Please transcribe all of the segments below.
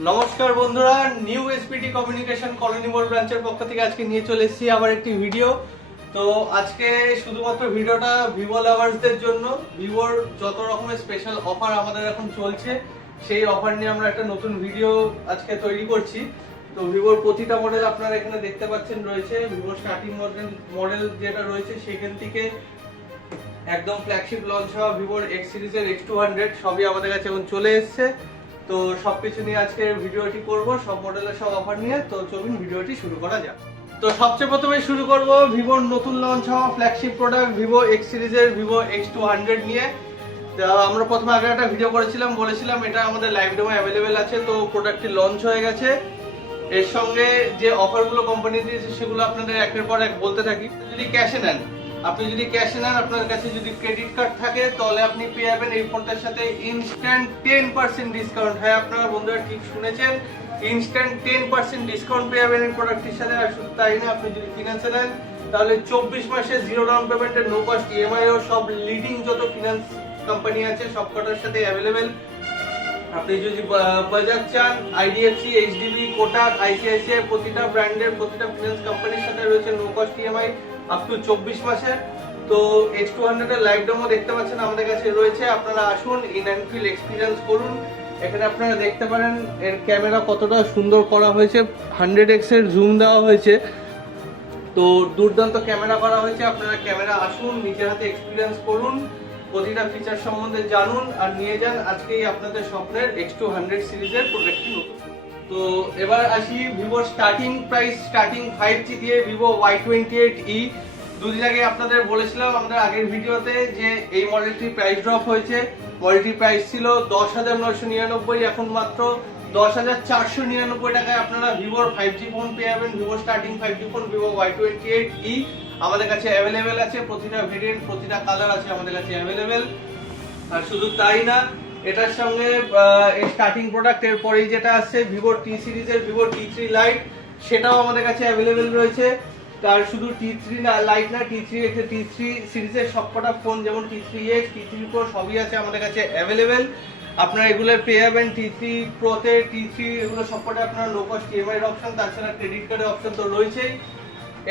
নমস্কার বন্ধুরা, new SPT communication colony মোড় ব্রাঞ্চের পক্ষ থেকে আজকে নিয়ে চলে এসেছি আবার একটি ভিডিও। তো আজকে শুধুমাত্র ভিডিওটা ভিভো লাভার্সদের জন্য। ভিভোর যত রকমের স্পেশাল অফার আমাদের এখন চলছে, সেই অফার নিয়ে আমরা একটা নতুন ভিডিও আজকে তৈরি করছি। তো ভিভোর প্রতিটা মডেল আপনারা এখানে দেখতে পাচ্ছেন রয়েছে। ভিভোর স্টার্টিং মডেল যেটা রয়েছে সেখান থেকে একদম ফ্ল্যাগশিপ লঞ্চ হওয়া ভিভোর এক্স সিরিজের X200 সবই আমাদের কাছে এখন চলে এসেছে। তো সবকিছু নিয়ে আজকে ভিডিওটি করব, সব মডেলের সব অফার নিয়ে। তো চলুন ভিডিওটি শুরু করা যাক। তো সবচেয়ে প্রথমে শুরু করব ভিভোর নতুন লঞ্চ হওয়া ফ্ল্যাগশিপ প্রোডাক্ট ভিভো এক্স সিরিজের ভিভো X200 নিয়ে। তো আমরা প্রথমে আগে একটা ভিডিও করেছিলাম, বলেছিলাম এটা আমাদের লাইভ ডেমো অ্যাভেলেবেল আছে। তো প্রোডাক্টটি লঞ্চ হয়ে গেছে। এর সঙ্গে যে অফারগুলো কোম্পানি দিয়েছে সেগুলো আপনাদের একের পর এক বলতে থাকি। যদি ক্যাশে নেন, আপনার কাছে যদি ক্রেডিট কার্ড থাকে তাহলে আপনি পেয়ে যাবেন এই ফোনটার সাথে ইনস্ট্যান্ট 10% ডিসকাউন্ট। হ্যাঁ, আপনারা বন্ধুরা ঠিক শুনেছেন, ইনস্ট্যান্ট 10% ডিসকাউন্ট পেয়ে যাবেন এই প্রোডাক্টটির সাথে। আর শুধু তাই না, আপনি যদি ফিনান্সে নেন তাহলে 24 মাসে জিরো ডাউন পেমেন্টের নো কস্ট ইএমআই ও সব লিডিং যত ফিনান্স কোম্পানি আছে সব কটার সাথে অ্যাভেলেবেল। আপনি যদি বাজাজ চান, আইডিএফসি, এইচডিবি, কোটাক, আইসিআইসিআই প্রতিটা ব্র্যান্ডের প্রতিটা ফিনান্স কোম্পানির সাথে রয়েছে no cost EMI up to 24 মাসের। তো X200 এর লাইভ ডেমো দেখতে পাচ্ছেন আমাদের কাছে রয়েছে। আপনারা আসুন, ইন অ্যান্ড ফিল এক্সপিরিয়েন্স করুন। এখানে আপনারা দেখতে পারেন এর ক্যামেরা কতটা সুন্দর করা হয়েছে, 100x এর জুম দেওয়া হয়েছে। তো দুর্দান্ত ক্যামেরা করা হয়েছে। আপনারা ক্যামেরা আসুন, নিজের হাতে এক্সপিরিয়েন্স করুন, প্রতিটা ফিচার সম্বন্ধে জানুন আর নিয়ে যান আজকেই আপনাদের স্বপ্নের X200 সিরিজের প্রোডাক্টটি নতুন। তো এবার আসি ভিভোর স্টার্টিং 5G দিয়ে ভিভো Y28e। দুদিন আগে আপনাদের বলেছিলাম আমাদের আগের ভিডিওতে যে এই মডেলটির প্রাইস ড্রপ হয়েছে। মডেলটির প্রাইস ছিল 10,999, এখন মাত্র 10,499 টাকায় আপনারা ভিভোর 5G ফোন পেয়ে যাবেন। ভিভোর starting 5G phone Vivo Y28e আমাদের কাছে অ্যাভেলেবেল আছে। প্রতিটা ভেরিয়েন্ট, প্রতিটা কালার আছে আমাদের কাছে অ্যাভেলেবেল। আর শুধু তাই না, এটার সঙ্গে স্টার্টিং প্রোডাক্ট এর পরেই যেটা আসছে ভিভোর টি সিরিজের ভিভো T3 লাইট, সেটাও আমাদের কাছে অ্যাভেলেবেল রয়েছে। তার শুধু T3 লাইট না, T3 সিরিজের সবকটা ফোন যেমন T3X, T3 Pro সবই আছে আমাদের কাছে অ্যাভেলেবেল। আপনারা এগুলো পেয়ে যাবেন T3 Proতে, T3 এগুলো সবকটা আপনারা নো কস্ট ইএমআই এর অপশন, তাছাড়া ক্রেডিট কার্ডের অপশন তো রয়েছেই।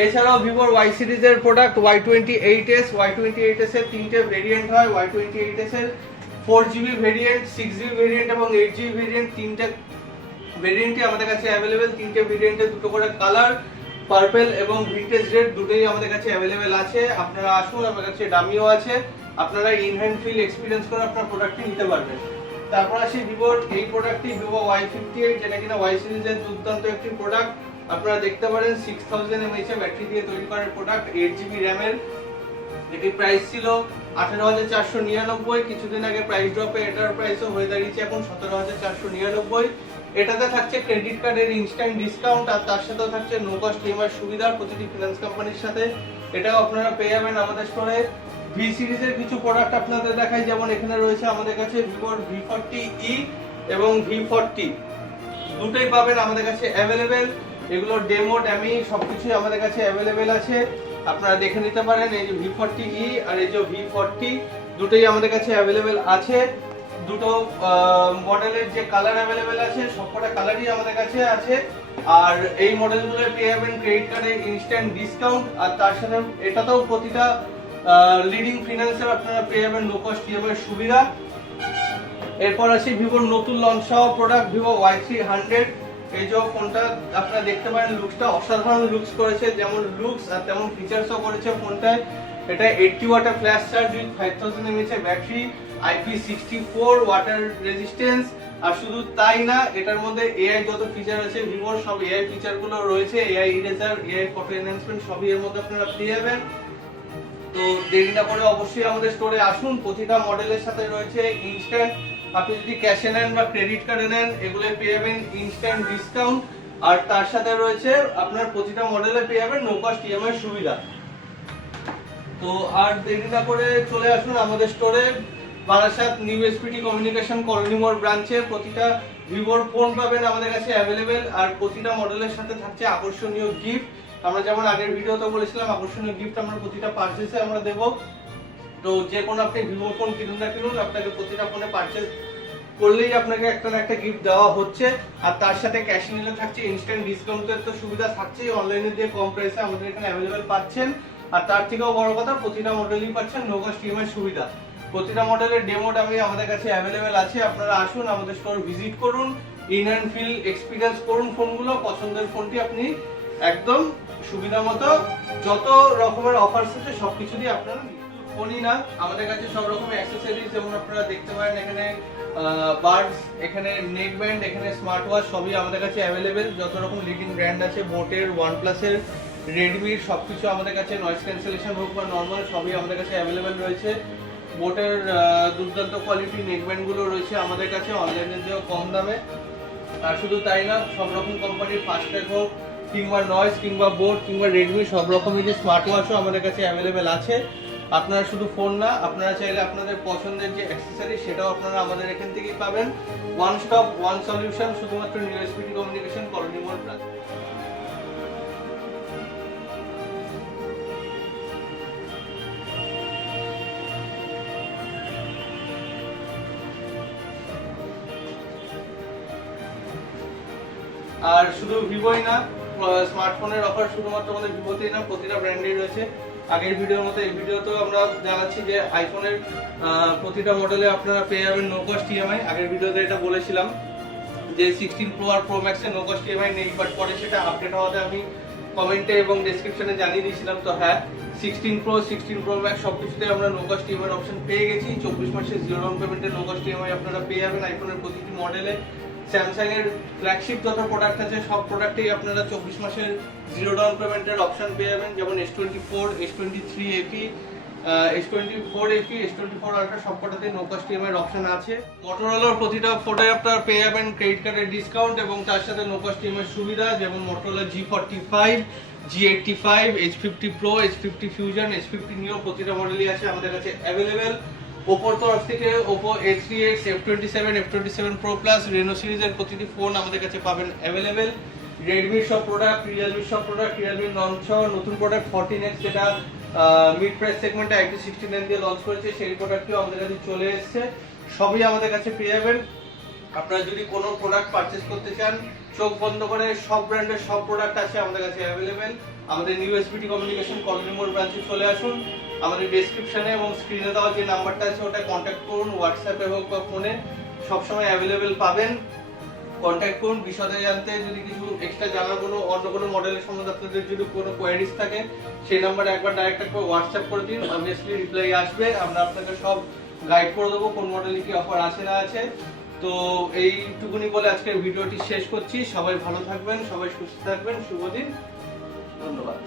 এছাড়াও ভিভোর Y সিরিজের প্রোডাক্ট Y28s এর তিনটে ভেরিয়েন্ট হয়। Y28s এর 4GB ভেরিয়েন্ট, 6GB ভেরিয়েন্ট এবং 8GB ভেরিয়েন্ট, তিনটে ভেরিয়েন্টই আমাদের কাছে অ্যাভেলেবেল। তিনটে ভেরিয়েন্টে দুটো করে কালার, পার্পল এবং ভিন্টেজ রেড দুটোই আমাদের কাছে অ্যাভেলেবেল আছে। আপনারা আসুন, আমার কাছে ডামিও আছে। আপনারা ইন হ্যান্ড ফিল এক্সপিরিয়েন্স করে আপনার প্রোডাক্টটি নিতে পারবেন। তারপর আসি ভিভোর এই প্রোডাক্টটি ভিভো Y58, যেটা কিনা Y সিরিজের দুর্দান্ত একটি প্রোডাক্ট। আপনারা দেখতে পারেন 6000 mAh ব্যাটারি দিয়ে তৈরি করা প্রোডাক্ট, 8GB র্যামের। এটির প্রাইস ছিল 18,499। কিছুদিন আগে প্রাইস ড্রপে এটার প্রাইসও হয়ে দাঁড়িয়েছে এখন 17,499। এটাতে থাকছে ক্রেডিট কার্ডের ইনস্ট্যান্ট ডিসকাউন্ট আর তার সাথেও থাকছে নো কস্ট ইএমআই সুবিধা প্রতিটি ফিনান্স কোম্পানির সাথে। এটাও আপনারা পেয়ে যাবেন আমাদের স্টোরে। ভি সিরিজের কিছু প্রোডাক্ট আপনাদের দেখাই, যেমন এখানে রয়েছে আমাদের কাছে ভিভোর V40e এবং V40, দুটোই পাবেন আমাদের কাছে অ্যাভেলেবেল। এগুলো ডেমো ড্যামি সবকিছুই আমাদের কাছে অ্যাভেলেবেল আছে, আপনারা দেখে নিতে পারেন। এই যে V40e আর এই যে V40 দুটোই আমাদের কাছে অ্যাভেলেবেল আছে। দুটো মডেলের যে কালার অ্যাভেলেবেল আছে সবকটা কালারই আমাদের কাছে আছে। আর এই মডেলগুলো পেয়ে যাবেন ক্রেডিট কার্ডে ইনস্ট্যান্ট ডিসকাউন্ট আর তার সাথে এটাতেও প্রতিটা লিডিং ফিনান্সের আপনারা পেয়ে যাবেন নো কস্ট ইএমআই সুবিধা। এরপর আসি ভিভোর নতুন লঞ্চ হওয়া প্রোডাক্ট ভিভো Y300। এই যে ফোনটা আপনারা দেখতে পারেন, লুকসটা অসাধারণ লুকস করেছে, যেমন লুকস আর তেমন ফিচারসও করেছে ফোনটায়। এটা 80 ওয়াটের flash charge with 5000 mAh battery, IP64 water resistance. আর শুধু তাই না, এটার মধ্যে এআই যত ফিচার আছে ভিভোর সব এআই ফিচারগুলো রয়েছে। AI eraser, AI photo enhancement সবই এর মধ্যে আপনারা পেয়ে যাবেন। তো দেরি না করে অবশ্যই আমাদের স্টোরে আসুন। প্রতিটা মডেলের সাথে রয়েছে ইনস্ট্যান্ট, আপনি যদি ক্যাশে নেন বা ক্রেডিট কার্ডে নেন এগুলো পেয়ে যাবেন ইনস্ট্যান্ট ডিসকাউন্ট আর তার সাথে রয়েছে আপনার প্রতিটা মডেলে পেয়ে যাবেন নো কস্ট ইএমআই সুবিধা। তো আর দেরি না করে চলে আসুন আমাদের স্টোরে, Barasat new SPT communication colony মোড় ব্রাঞ্চে। প্রতিটা ভিভোর ফোন পাবেন আমাদের কাছে অ্যাভেলেবেল আর প্রতিটা মডেলের সাথে থাকছে আকর্ষণীয় গিফট। আমরা যেমন আগের ভিডিওতে বলেছিলাম আকর্ষণীয় গিফট আমরা প্রতিটা পারচেসে আমরা দেব। তো যে কোনো আপনি ভিভো ফোন কিনুন না কিনুন, আপনাকে প্রতিটা ফোনে পারচেস করলেই আপনাকে একটা না একটা গিফট দেওয়া হচ্ছে। আর তার সাথে ক্যাশ নিলে থাকছে ইনস্ট্যান্ট ডিসকাউন্টের তো সুবিধা থাকছেই, অনলাইনে যে কম প্রাইসে আমাদের এখানে অ্যাভেলেবেল পাচ্ছেন। আর তার থেকেও বড় কথা, প্রতিটা মডেলই পাচ্ছেন নো কস্ট ইএমআই সুবিধা। প্রতিটা মডেলের ডেমো দামি আমাদের কাছে অ্যাভেলেবেল আছে। আপনারা আসুন, আমাদের স্টোর ভিজিট করুন, ইন অ্যান্ড ফিল এক্সপিরিয়েন্স করুন ফোনগুলো। পছন্দের ফোনটি আপনি একদম সুবিধা মতো, যত রকমের অফার্স আছে সবকিছু দিয়ে আপনারা ফোনই না, আমাদের কাছে সব রকমের অ্যাক্সেসরিজ যেমন আপনারা দেখতে পারেন এখানে বাডস, এখানে নেক ব্যান্ড, এখানে স্মার্ট ওয়াচ সবই আমাদের কাছে অ্যাভেলেবেল। যত রকম লিডিং ব্র্যান্ড আছে, বোটের, ওয়ানপ্লাসের, রেডমির, সবকিছু আমাদের কাছে নয়েজ ক্যান্সেলেশন হোক বা নর্মাল সবই আমাদের কাছে অ্যাভেলেবেল রয়েছে। বোটের দুর্দান্ত কোয়ালিটি নেক ব্যান্ডগুলো রয়েছে আমাদের কাছে অনলাইনে দিয়েও কম দামে। আর শুধু তাই না, সব রকম কোম্পানির ফাস্ট্যাগ হোক কিংবা নয়েজ কিংবা বোট কিংবা রেডমি সব রকমের যে স্মার্ট ওয়াচও আমাদের কাছে অ্যাভেলেবেল আছে। আপনারা শুধু ফোন না, আপনারা চাইলে আপনাদের পছন্দের যে অ্যাক্সেসরি সেটাও আপনারা আমাদের এখান থেকেই পাবেন। ওয়ান স্টপ ওয়ান সলিউশন, শুধুমাত্র নিউ এসপিটি কমিউনিকেশন, কলোনি মোড় ব্রাঞ্চ। আর শুধু ভিভোই না, স্মার্টফোনের অফার শুধুমাত্র আমাদের ভিভোতেই না, প্রতিটা ব্র্যান্ডেই রয়েছে। আগের ভিডিওর মতো এই ভিডিওতেও আমরা জানাচ্ছি যে আইফোনের প্রতিটা মডেলে আপনারা পেয়ে যাবেন নো কস্ট ইএমআই। আগের ভিডিওতে এটা বলেছিলাম যে 16 প্রো আর প্রো ম্যাক্সে নো কস্ট ইএমআই নেই, বাট পরে সেটা আপডেট হওয়াতে আমি কমেন্টে এবং ডেসক্রিপশনে জানিয়ে দিয়েছিলাম। তো হ্যাঁ, 16 প্রো, 16 প্রো ম্যাক্স সবকিছুতে আমরা নো কস্ট ইএমআই অপশন পেয়ে গেছি। 24 মাসের জিরো ডাউন পেমেন্টে নো কস্ট ইএমআই আপনারা পেয়ে যাবেন আইফোনের প্রতিটি মডেলে। স্যামসাং এর ফ্ল্যাগশিপ যত প্রোডাক্ট আছে সব প্রোডাক্টেই আপনারা 24 মাসের জিরো ডাউন পেমেন্টের অপশন পেয়ে যাবেন, যেমন S24, S23 FE, S24 FE, S24 Ultra সবকটাতে নো কস্ট ইএমআই অপশন আছে। মোটরোলার প্রতিটা ফোনে আপনারা পেয়ে যাবেন ক্রেডিট কার্ডের ডিসকাউন্ট এবং তার সাথে নো কস্ট ইএমআই সুবিধা, যেমন Motorola G45, G85, H50 Pro, H50 Fusion, H50 Neo প্রতিটা মডেলই আছে আমাদের কাছে অ্যাভেলেবেল। ওপোর তরফ থেকে Oppo A3X, F27, F27 Pro Plus, Reno সিরিজের প্রতিটি ফোন আমাদের কাছে পাবেন অ্যাভেলেবেল। রেডমির সব প্রোডাক্ট, রিয়েলমির সব প্রোডাক্ট, রিয়েলমির লঞ্চ নতুন প্রোডাক্ট 14X যেটা মিড প্রাইস সেগমেন্টে IP69 দিয়ে লঞ্চ করেছে, সেই প্রোডাক্টটিও আমাদের কাছে চলে এসেছে। সবই আমাদের কাছে পেয়ে যাবেন। আপনারা যদি কোনো প্রোডাক্ট পারচেজ করতে চান, চোখ বন্ধ করে সব ব্র্যান্ডের সব প্রোডাক্ট আছে আমাদের কাছে অ্যাভেলেবেল। আমাদের নিউ এসপিটি কমিউনিকেশন কলোনি মোড় ব্রাঞ্চে চলে আসুন। আমাদের ডেসক্রিপশনে এবং স্ক্রিনে দেওয়া যে নাম্বারটা আছে ওটা কন্ট্যাক্ট করুন, হোয়াটসঅ্যাপে হোক বা ফোনে সবসময় অ্যাভেলেবেল পাবেন। কন্ট্যাক্ট করুন বিশদে জানতে। যদি কিছু এক্সট্রা জানার কোনো অন্য কোনো মডেলের সম্বন্ধে আপনাদের যদি কোনো কোয়ারিজ থাকে, সেই নাম্বারে একবার ডাইরেক্ট একবার হোয়াটসঅ্যাপ করে দিন, অবভিয়াসলি রিপ্লাই আসবে। আমরা আপনাকে সব গাইড করে দেবো কোন মডেলে কি অফার আছে না আছে। তো এইটুকুনি বলে আজকের ভিডিওটি শেষ করছি। সবাই ভালো থাকবেন, সবাই সুস্থ থাকবেন। শুভ দিন, ধন্যবাদ।